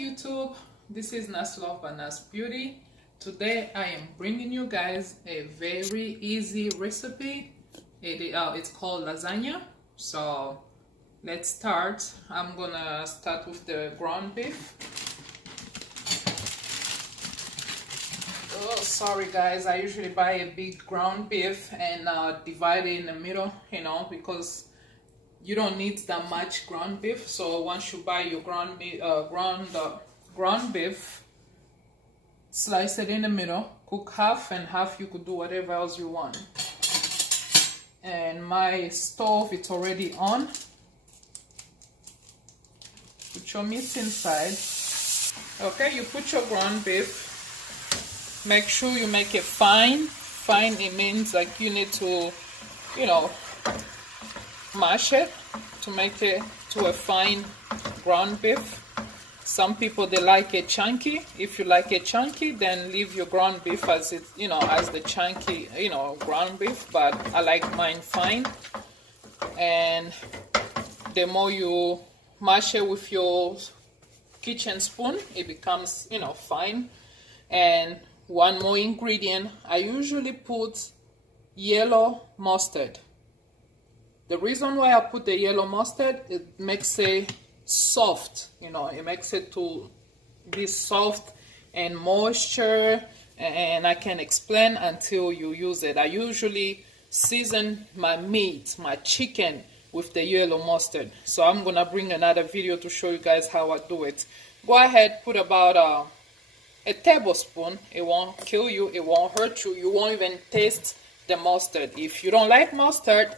YouTube, this is Nas Love by Nas Beauty. Today I am bringing you guys a very easy recipe. It's called lasagna. So let's start. I'm gonna start with the ground beef. Oh, sorry guys, I usually buy a big ground beef and divide it in the middle, because you don't need that much ground beef. So once you buy your ground beef, slice it in the middle, cook half and half. You could do whatever else you want. And my stove, it's already on. Put your meat inside. Okay, you put your ground beef. Make sure you make it fine. Fine, it means like you need to, mash it to make it to a fine ground beef. Some people, they like it chunky. If you like it chunky, then leave your ground beef as it, as the chunky, ground beef. But I like mine fine. And the more you mash it with your kitchen spoon, it becomes, fine. And one more ingredient, I usually put yellow mustard. The reason why I put the yellow mustard, it makes it soft, it makes it to be soft and moisture, and I can explain until you use it. I usually season my meat, my chicken, with the yellow mustard. So I'm gonna bring another video to show you guys how I do it. Go ahead, put about a tablespoon. It won't kill you, it won't hurt you, you won't even taste the mustard. If you don't like mustard,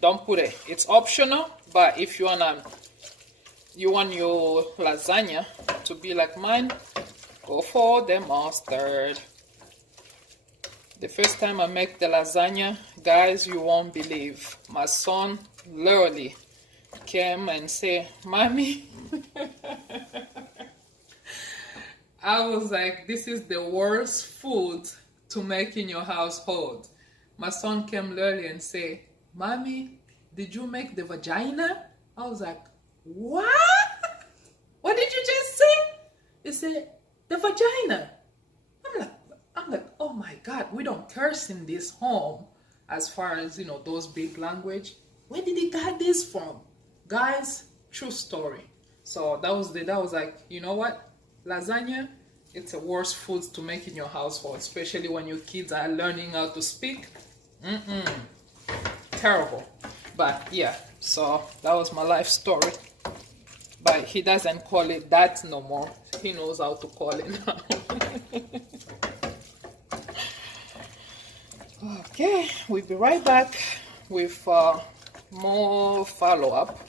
don't put it. It's optional, but if you want your lasagna to be like mine, go for the mustard. The first time I make the lasagna, guys, you won't believe. My son literally came and said, "Mommy," I was like, this is the worst food to make in your household. My son came literally and said, "Mommy, did you make the vagina?" I was like, "What? What did you just say?" He said, "The vagina." I'm like, oh my God, we don't curse in this home as far as, those big language. Where did he get this from? Guys, true story. So that was like, you know what? Lasagna, it's the worst food to make in your household, especially when your kids are learning how to speak. Terrible. But yeah, so that was my life story. But he doesn't call it that no more. He knows how to call it now. Okay, we'll be right back with more follow-up.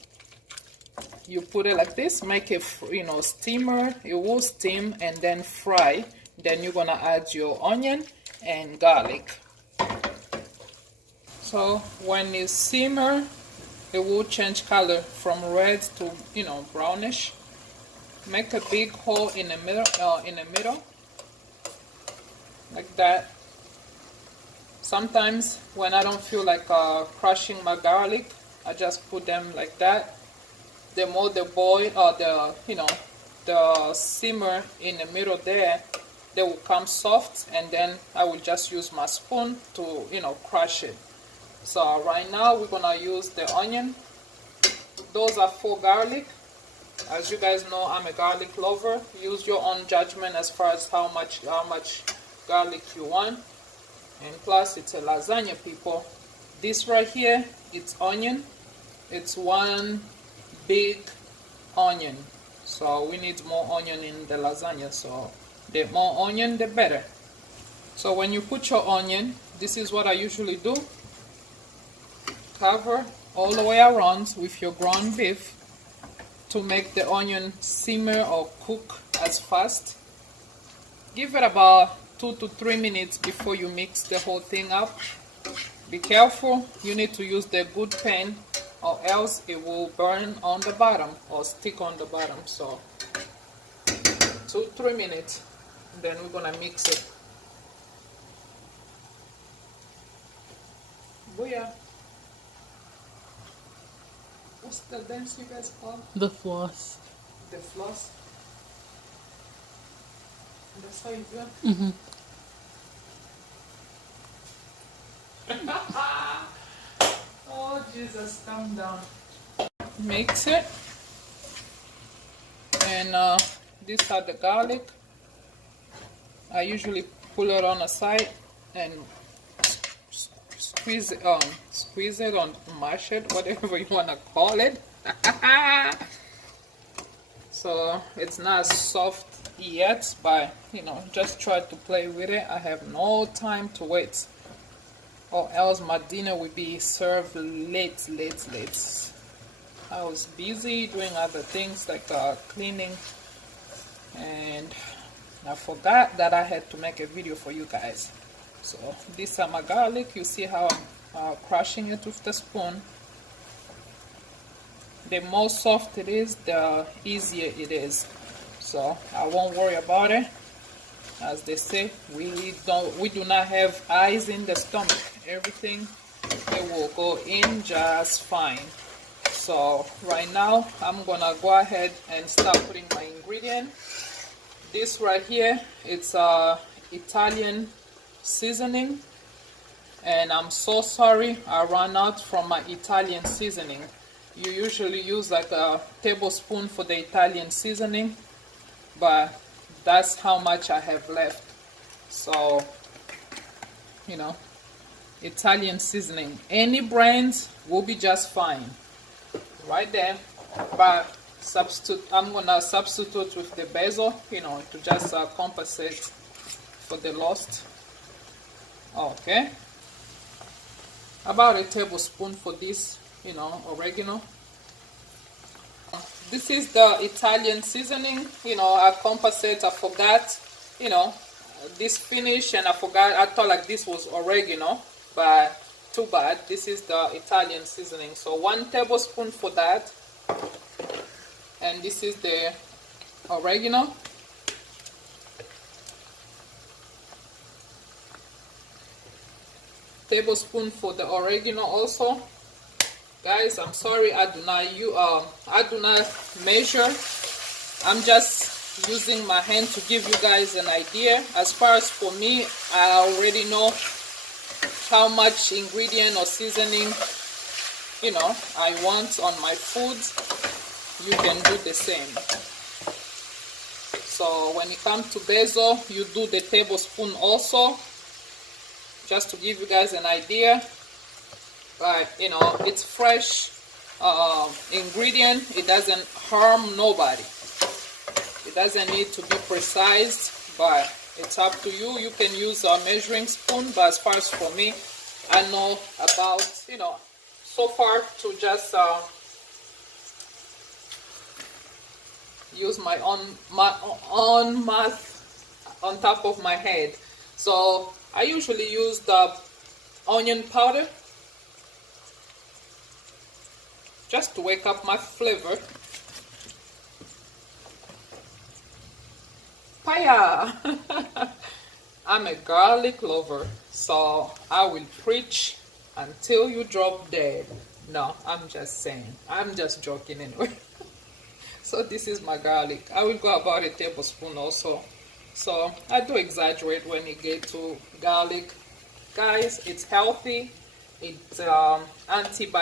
You put it like this, make it, steamer. It will steam and then fry. Then you're gonna add your onion and garlic. So when it simmer, it will change color from red to, brownish. Make a big hole in the middle, like that. Sometimes when I don't feel like crushing my garlic, I just put them like that. The more the boil or the simmer in the middle there, they will come soft, and then I will just use my spoon to crush it. So right now we're gonna use the onion. Those are for garlic. As you guys know, I'm a garlic lover. Use your own judgment as far as how much garlic you want. And plus, it's a lasagna, people. This right here, it's onion. It's one big onion. So we need more onion in the lasagna. So the more onion, the better. So when you put your onion, this is what I usually do. Cover all the way around with your ground beef to make the onion simmer or cook as fast. Give it about 2 to 3 minutes before you mix the whole thing up. Be careful, you need to use the good pan or else it will burn on the bottom or stick on the bottom. So 2-3 minutes, then we're gonna mix it. Booyah. What's the dance you guys call? The floss. The floss. That's how you do it? Mm-hmm. Oh, Jesus, calm down. Mix it. And these are the garlic. I usually pull it on a side and squeeze it on, mash it, whatever you want to call it. So it's not soft yet, but you know, just try to play with it. I have no time to wait, or else my dinner will be served late. I was busy doing other things like cleaning, and I forgot that I had to make a video for you guys. So these are my garlic. You see how I'm crushing it with the spoon. The more soft it is, the easier it is. So I won't worry about it. As they say, we do not have eyes in the stomach. Everything, it will go in just fine. So right now I'm gonna go ahead and start putting my ingredient. This right here, it's Italian seasoning, and I'm so sorry I ran out from my Italian seasoning. You usually use like a tablespoon for the Italian seasoning, but that's how much I have left. So, you know, Italian seasoning, any brand will be just fine right there. But I'm gonna substitute with the basil, you know, to just compensate for the lost. Okay, about a tablespoon for this, you know, oregano. This is the Italian seasoning. You know, I forgot, you know, this finish, and I forgot. I thought like this was oregano, but too bad. This is the Italian seasoning. So 1 tablespoon for that, and this is the oregano. Tablespoon for the oregano also. Guys, I'm sorry, I do not measure. I'm just using my hand to give you guys an idea. As far as for me, I already know how much ingredient or seasoning, you know, I want on my food. You can do the same. So when it comes to basil, you do the tablespoon also, just to give you guys an idea. But you know, it's fresh ingredient. It doesn't harm nobody. It doesn't need to be precise, but it's up to you. You can use a measuring spoon, but as far as for me, I know about, you know, so far to just use my own math on top of my head. So I usually use the onion powder, just to wake up my flavor. Paya! I'm a garlic lover, so I will preach until you drop dead. No, I'm just saying. I'm just joking anyway. So this is my garlic. I will go about a tablespoon also. So I do exaggerate when it gets to garlic. Guys, it's healthy. It's antibiotic,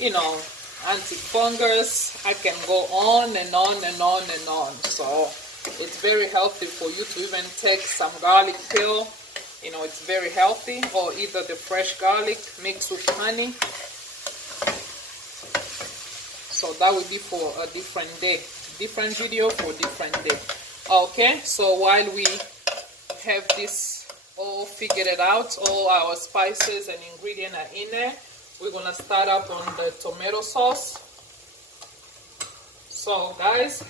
you know, antifungus. I can go on and on and on and on. So it's very healthy for you to even take some garlic pill. You know, it's very healthy. Or either the fresh garlic mixed with honey. So that will be for a different day, different video for different day. Okay, so while we have this all figured it out, all our spices and ingredients are in there, we're gonna start up on the tomato sauce. So guys,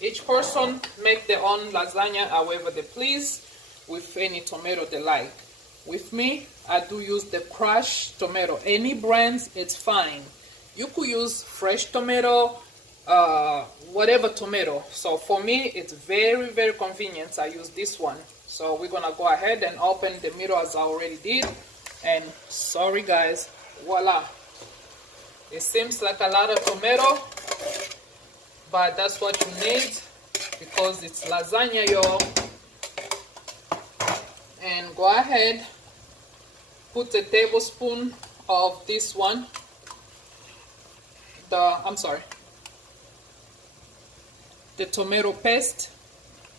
each person make their own lasagna however they please, with any tomato they like. With me, I do use the crushed tomato. Any brands, it's fine. You could use fresh tomato, whatever tomato. So for me, it's very, very convenient. I use this one. So we're gonna go ahead and open the middle as I already did. And sorry guys, voila. It seems like a lot of tomato, but that's what you need. because it's lasagna, y'all. And go ahead, put a tablespoon of this one, the tomato paste.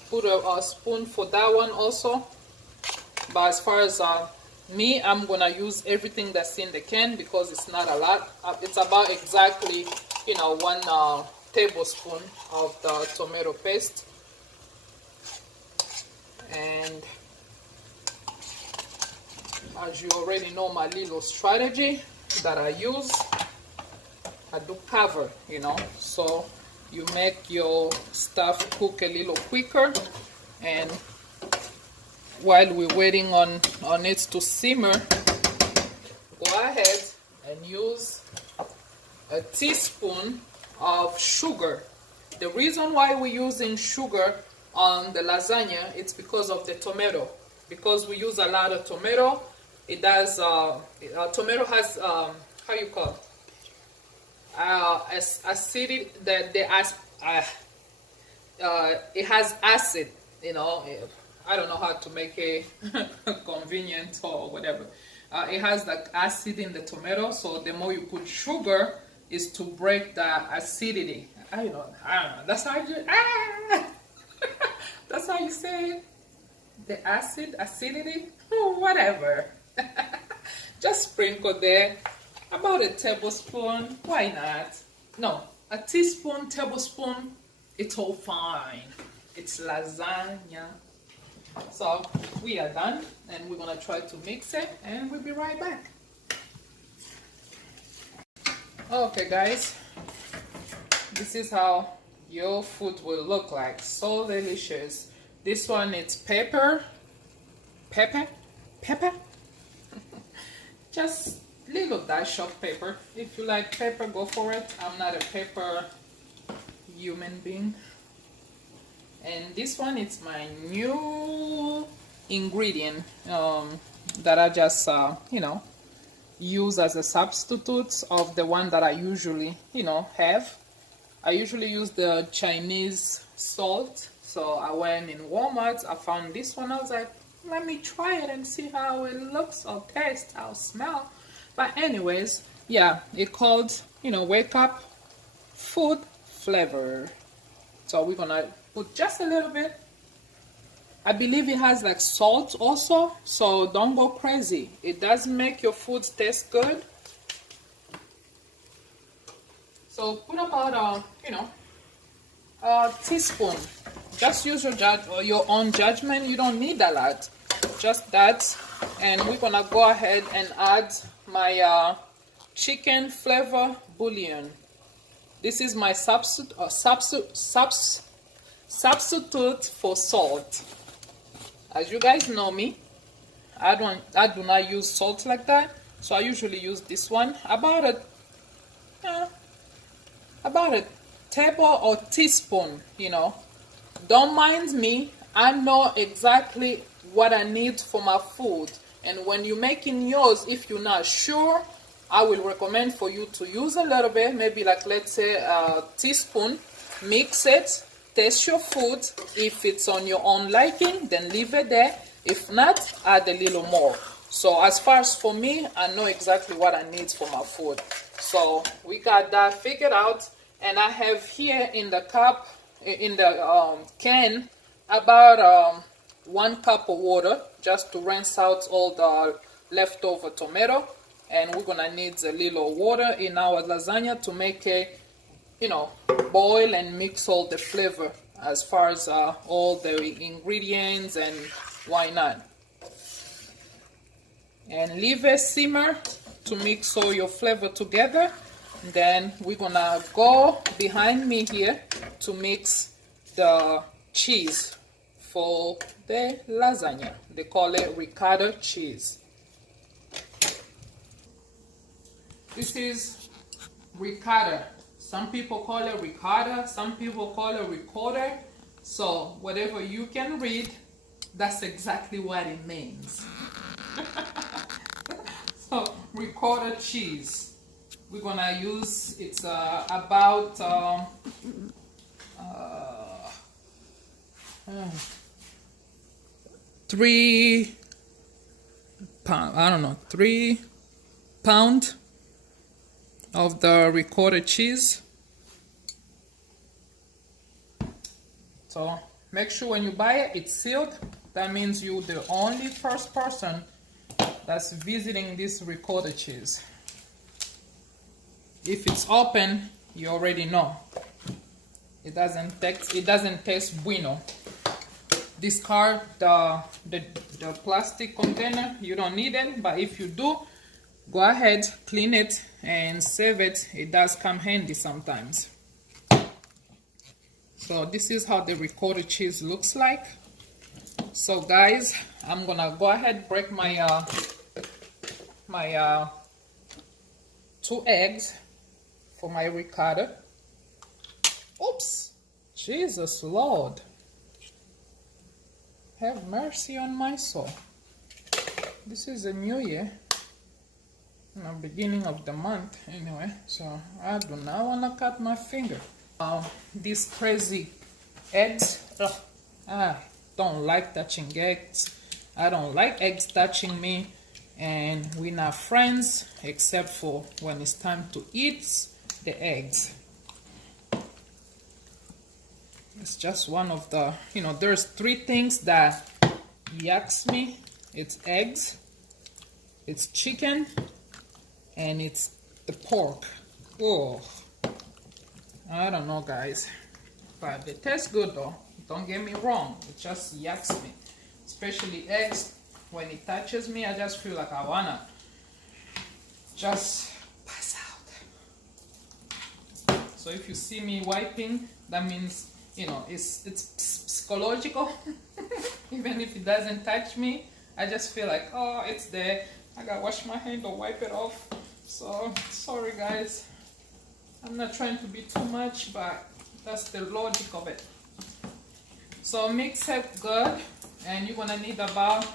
Put a spoon for that one also. But as far as me, I'm gonna use everything that's in the can because it's not a lot. It's about exactly, you know, 1 tablespoon of the tomato paste. And as you already know, my little strategy that I use, I do cover, you know, so you make your stuff cook a little quicker. And while we're waiting on it to simmer, go ahead and use a teaspoon of sugar. The reason why we're using sugar on the lasagna, it's because of the tomato. Because we use a lot of tomato, it does, tomato has, how you call it? Acidity, it has acid, you know. I don't know how to make it convenient or whatever. It has like acid in the tomato, so the more you put sugar is to break the acidity. I don't know. That's how you that's how you say it. The acidity, whatever. Just sprinkle there about a tablespoon. Why not? No, a teaspoon, tablespoon. It's all fine. It's lasagna. So we are done, and we're gonna try to mix it, and we'll be right back. Okay, guys, this is how your food will look like. So delicious. This one, it's pepper. Just little dash of pepper. If you like pepper, go for it. I'm not a pepper human being. And this one, it's my new ingredient that I just you know, use as a substitute of the one that I usually, you know, have. I usually use the Chinese salt. So I went in Walmart, I found this one. I was like, let me try it and see how it looks or taste, how it smell. But anyways, yeah, it called, you know, Wake Up Food Flavor. So we're gonna put just a little bit. I believe it has like salt also, so don't go crazy. It does make your food taste good. So put about you know, a teaspoon. Just use your own judgment. You don't need a lot, just that. And we're gonna go ahead and add my chicken flavor bouillon. This is my substitute for salt. As you guys know me, I do not use salt like that, so I usually use this one, about a table or teaspoon, you know. Don't mind me, I know exactly what I need for my food. And when you're making yours, if you're not sure, I will recommend for you to use a little bit, maybe like, let's say a teaspoon. Mix it, taste your food. If it's on your own liking, then leave it there. If not, add a little more. So as far as for me, I know exactly what I need for my food. So we got that figured out. And I have here in the cup, in the can, about 1 cup of water, just to rinse out all the leftover tomato. And we're gonna need a little water in our lasagna to make it, you know, boil and mix all the flavor as far as all the ingredients, and why not. And leave it simmer to mix all your flavor together. Then we're gonna go behind me here to mix the cheese for the lasagna. They call it ricotta cheese. This is ricotta. Some people call it ricotta, some people call it ricotta. So whatever you can read, that's exactly what it means. So ricotta cheese. We're gonna use, it's about 3 pound, I don't know, 3 pound of the ricotta cheese. So make sure when you buy it, it's sealed. That means you're the only first person that's visiting this ricotta cheese. If it's open, you already know it doesn't taste bueno. Discard the plastic container. You don't need it, but if you do, go ahead, clean it and save it. It does come handy sometimes. So this is how the ricotta cheese looks like. So guys, I'm gonna go ahead, break my 2 eggs for my ricotta. Oops, Jesus Lord, have mercy on my soul. This is a new year, beginning of the month anyway, so I do not want to cut my finger. These crazy eggs, I don't like touching eggs. I don't like eggs touching me, and we're not friends except for when it's time to eat the eggs. It's just one of the, there's 3 things that yucks me. It's eggs, it's chicken, and it's the pork. Oh, I don't know, guys, but they taste good though. Don't get me wrong, it just yucks me. Especially eggs, when it touches me, I just feel like I wanna just pass out. So if you see me wiping, that means, it's psychological. Even if it doesn't touch me, I just feel like, oh, it's there. I gotta wash my hand or wipe it off. So sorry guys, I'm not trying to be too much, but that's the logic of it. So mix it good, and you're gonna need about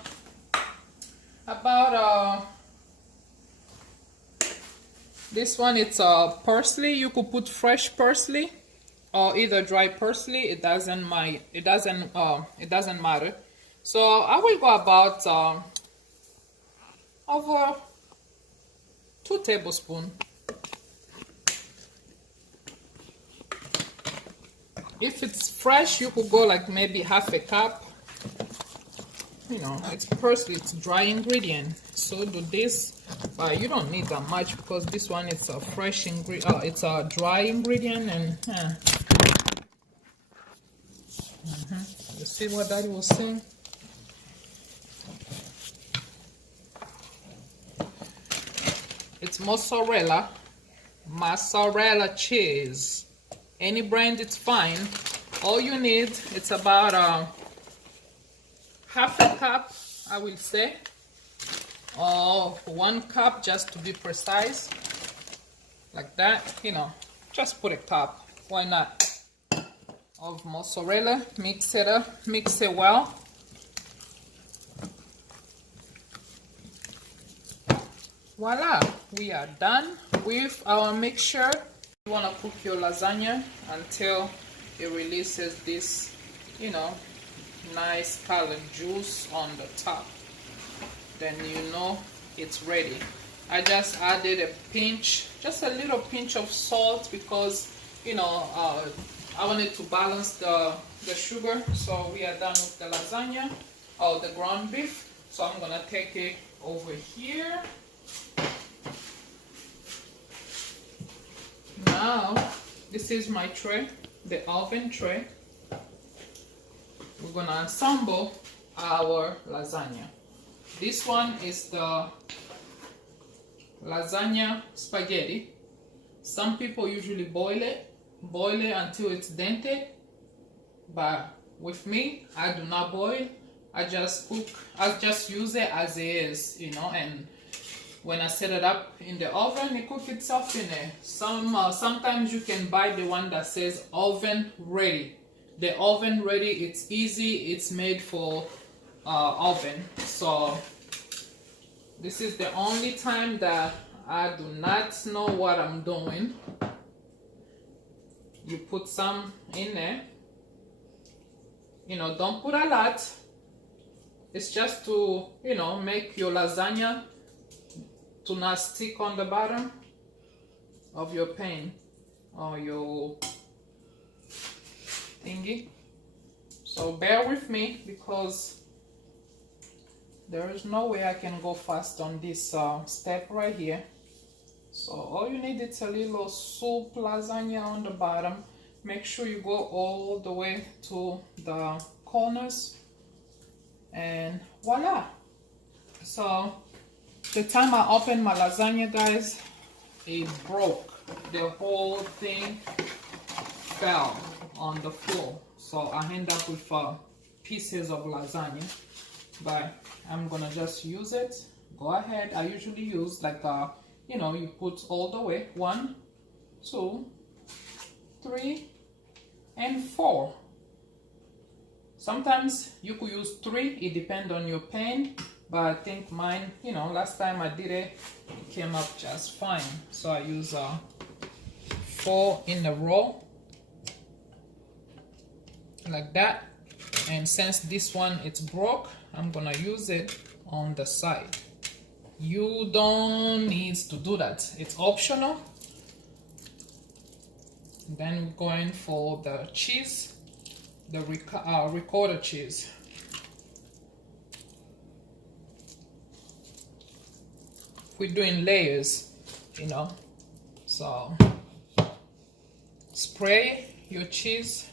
this one. It's parsley. You could put fresh parsley or either dry parsley. It doesn't matter. So I will go about over 2 tablespoons. If it's fresh, you could go like maybe half a cup. It's parsley, it's dry ingredient. So do this, but you don't need that much because this one it's a fresh ingredient. It's a dry ingredient, and you see what Daddy was saying? It's mozzarella cheese. Any brand, it's fine. All you need, it's about half a cup, I will say, or 1 cup, just to be precise, like that. Just put a cup, why not, of mozzarella. Mix it up, mix it well. Voila, we are done with our mixture. You want to cook your lasagna until it releases this, nice colored juice on the top. Then it's ready. I just added just a little pinch of salt because, I wanted to balance the sugar. So we are done with the lasagna, or the ground beef. So I'm gonna take it over here. Now, this is my tray, the oven tray. We're gonna assemble our lasagna. This one is the lasagna spaghetti. Some people usually boil it until it's dented, but with me, I do not boil. I just use it as it is, and when I set it up in the oven, it cooks itself in there. Sometimes you can buy the one that says oven ready. The oven ready, it's easy. It's made for oven. So this is the only time that I do not know what I'm doing. You put some in there. You know, don't put a lot. It's just to, you know, make your lasagna to not stick on the bottom of your pan or your thingy. So bear with me because there is no way I can go fast on this step right here. So all you need is a little soup lasagna on the bottom. Make sure you go all the way to the corners, and voila. So the time I opened my lasagna, guys, it broke. The whole thing fell on the floor. So I end up with pieces of lasagna, but I'm gonna just use it. Go ahead. I usually use like you know, you put all the way 1, 2, 3, and 4. Sometimes you could use 3. It depends on your pan, but I think mine, you know, last time I did it, it came up just fine. So I use 4 in a row like that. And since this one it's broke, I'm gonna use it on the side. You don't need to do that, it's optional. Then we're going for the cheese, the ricotta cheese. We're doing layers, you know, so spray your cheese.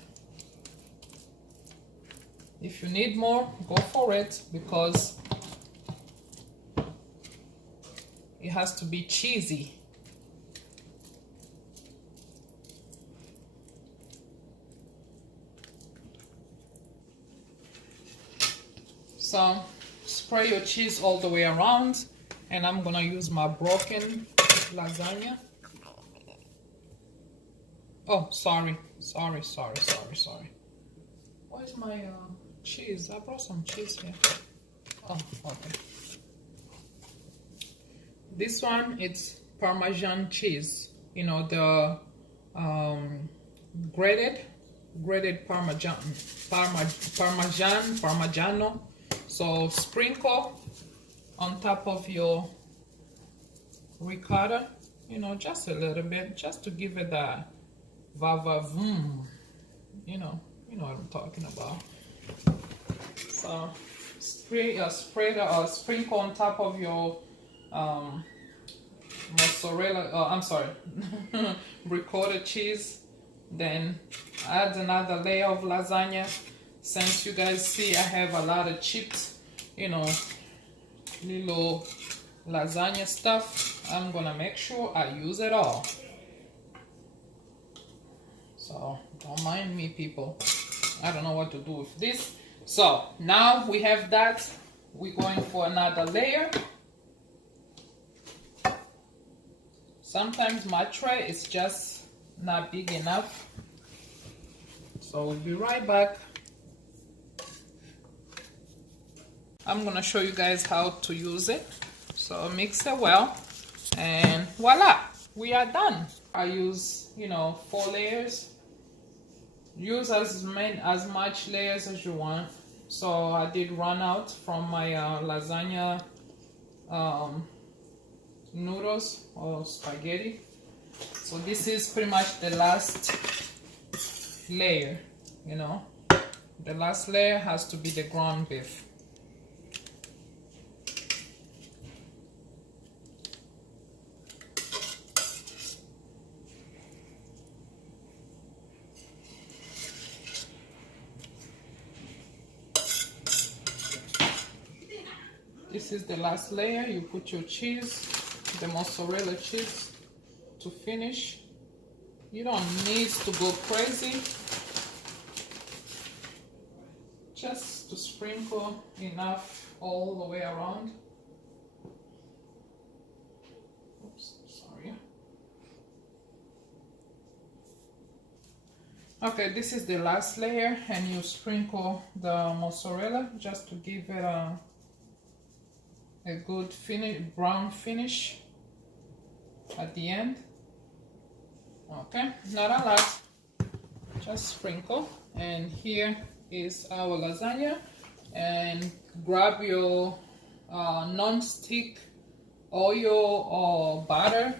If you need more, go for it, because it has to be cheesy. So spray your cheese all the way around, and I'm gonna use my broken lasagna. Oh, sorry. Where's my cheese? I brought some cheese here. Oh, okay. This one, it's Parmesan cheese. You know, the grated Parmigiano. So sprinkle on top of your ricotta, you know, just a little bit, just to give it that va-va-voom. You know what I'm talking about. So sprinkle on top of your ricotta cheese. Then add another layer of lasagna. Since you guys see I have a lot of chipped, you know, little lasagna stuff, I'm gonna make sure I use it all. So don't mind me, people. I don't know what to do with this. So now we have that. We're going for another layer. Sometimes my tray is just not big enough. So we'll be right back. I'm gonna show you guys how to use it. So mix it well, and voila, we are done. I use, you know, 4 layers. Use as much layers as you want. So I did run out from my lasagna noodles or spaghetti. So this is pretty much the last layer, you know. The last layer has to be the ground beef. This is the last layer. You put your cheese, the mozzarella cheese, to finish. You don't need to go crazy. Just to sprinkle enough all the way around. Oops, sorry. Okay, this is the last layer, and you sprinkle the mozzarella just to give it a good brown finish at the end. Okay, not a lot, just sprinkle. And here is our lasagna. And grab your non-stick oil or butter,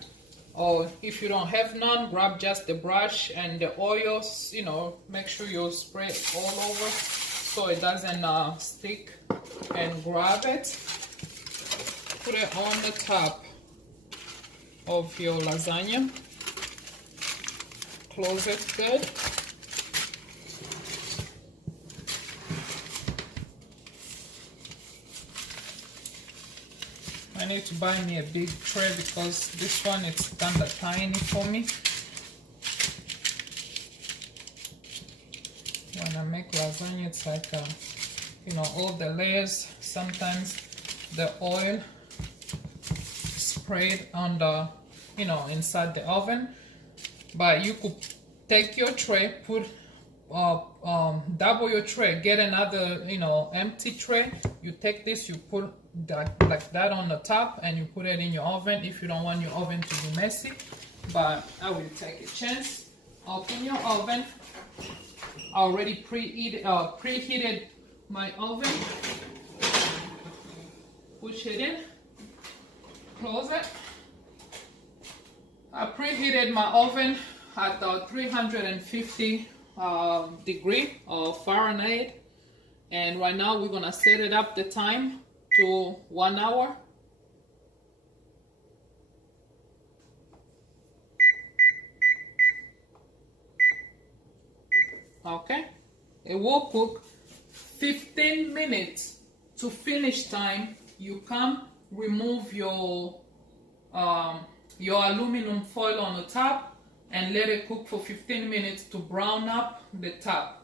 or if you don't have none, grab just the brush and the oils. You know, make sure you spray it all over so it doesn't stick. And grab it, put it on the top of your lasagna, close it good. I need to buy me a big tray because this one is kind of tiny for me. When I make lasagna, it's like you know, all the layers. Sometimes the oil sprayed on the, you know, inside the oven. But you could take your tray, put double your tray, get another, you know, empty tray. You take this, you put that like that on the top, and you put it in your oven if you don't want your oven to be messy. But I will take a chance. Open your oven. I already preheated my oven. Push it in, close it. I preheated my oven at 350 degree of Fahrenheit, and right now we're gonna set it up the time to 1 hour. Okay, it will cook 15 minutes to finish time. You come, remove your aluminum foil on the top and let it cook for 15 minutes to brown up the top.